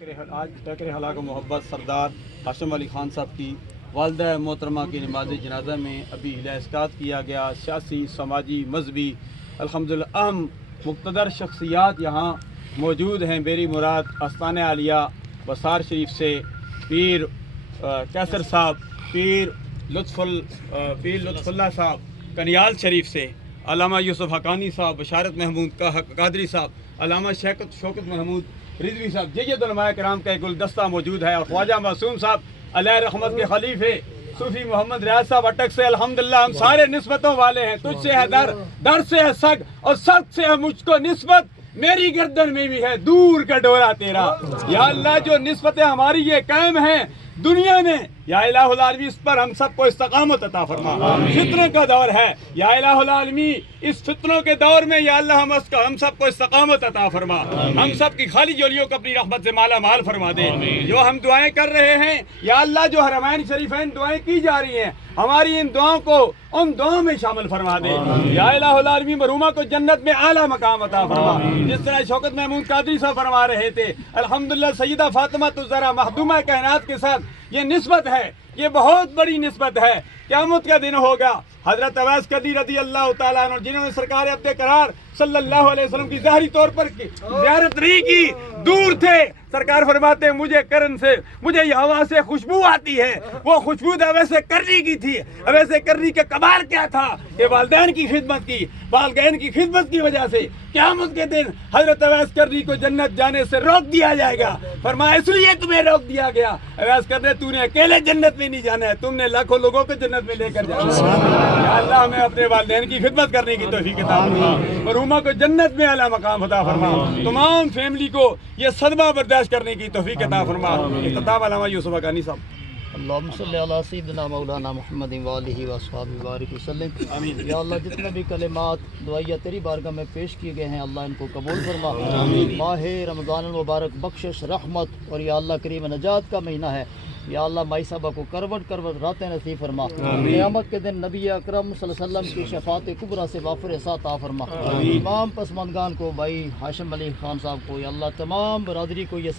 آج فکر ہلاک و محبت سردار ہاشم علی خان صاحب کی والدہ محترمہ کی نماز جنازہ میں ابھی اسقاط کیا گیا۔ سیاسی، سماجی، مذہبی الحمدللہ اہم مقتدر شخصیات یہاں موجود ہیں۔ بیری مراد آستانہ عالیہ بسار شریف سے پیر کیسر صاحب، پیر لطف اللہ صاحب کنیال شریف سے، علامہ یوسف حقانی صاحب، بشارت محمود قادری صاحب، علامہ شوکت محمود رضوی صاحب، جید علماء کرام کا ایک گلدستہ موجود ہے، اور خواجہ معصوم صاحب علیہ رحمت کے خلیفے صوفی محمد ریاض صاحب اٹک سے۔ الحمدللہ ہم سارے نسبتوں والے ہیں، تجھ سے ہے در سے ہے سگ، اور سگ سے ہے مجھ کو نسبت، میری گردن میں بھی ہے دور کا ڈورا تیرا۔ یا اللہ جو نسبتیں ہماری یہ قائم ہیں دنیا میں، یا الہ العالمین اس پر ہم سب کو استقامت عطا فرما۔ فتنوں کا دور ہے، یا الہ العالمین اس فتنوں کے دور میں یا اللہ ہم سب کو استقامت عطا فرما، ہم سب کی خالی جولیوں کو اپنی رحمت سے مالا مال فرما دے۔ جو ہم دعائیں کر رہے ہیں یا اللہ، جو حرمین شریفین دعائیں کی جا رہی ہیں، ہماری ان دعاؤں کو ان دعاؤں میں شامل فرما دے۔ یا الہ العالمین مرحومہ کو جنت میں اعلیٰ مقام عطا فرما، جس طرح شوکت محمود قادری صاحب فرما رہے تھے۔ الحمدللہ سیدہ فاطمہ الزہرا مخدومہ کائنات کے ساتھ یہ نسبت ہے، یہ بہت بڑی نسبت ہے۔ قیامت کا دن ہوگا، حضرت اویس قدی رضی اللہ تعالیٰ عنہ جنہوں نے سرکار عبد قرار صلی اللہ علیہ وسلم کی ظاہری طور پر زیارت نہیں کی، دور تھے، سرکار فرماتے ہیں مجھے کرن سے، مجھے یہ ہوا سے خوشبو آتی ہے، وہ خوشبو اویس کرنی کی تھی۔ اویس کرنی کا کمال کیا تھا کہ والدین کی خدمت کی، والدین کی خدمت کی وجہ سے قیامت کے دن حضرت اویس کرنی کو جنت جانے سے روک دیا جائے گا۔ فرمایا اس لیے تمہیں روک دیا گیا اویس کرنے، تو نے اکیلے جنت میں نہیں جانا ہے، تم نے لاکھوں لوگوں کو جنت میں لے کر جانا ہے۔ یا اللہ ہمیں اپنے والدین کی خدمت کرنے کی توفیق عطا فرما، مرحومہ کو جنت میں اعلیٰ مقام عطا فرما، تمام فیملی کو یہ صدمہ برداشت کرنے کی توفیق عطا فرما۔ اختتام علامہ یوسف حقانی صاحب۔ اللہم صلی علی سیدنا مولانا محمد وآلہ وصحبہ وبارک وسلم۔ آمین۔ یا اللہ جتنے بھی کلمات دعائیہ تیری بارگاہ میں پیش کیے گئے ہیں اللہ ان کو قبول فرما۔ ماہ رمضان المبارک بخشش، رحمت اور یا اللہ کریم نجات کا مہینہ ہے۔ یا اللہ مائی صاحبہ کو کروٹ راتیں نصیب فرما، قیامت کے دن نبی اکرم صلی اللہ علیہ وسلم کی شفاعت کبریٰ سے وافر ساتھ عطا فرما۔ تمام پسماندگان کو، بھائی ہاشم علی خان صاحب کو، یا اللہ تمام برادری کو یہ سب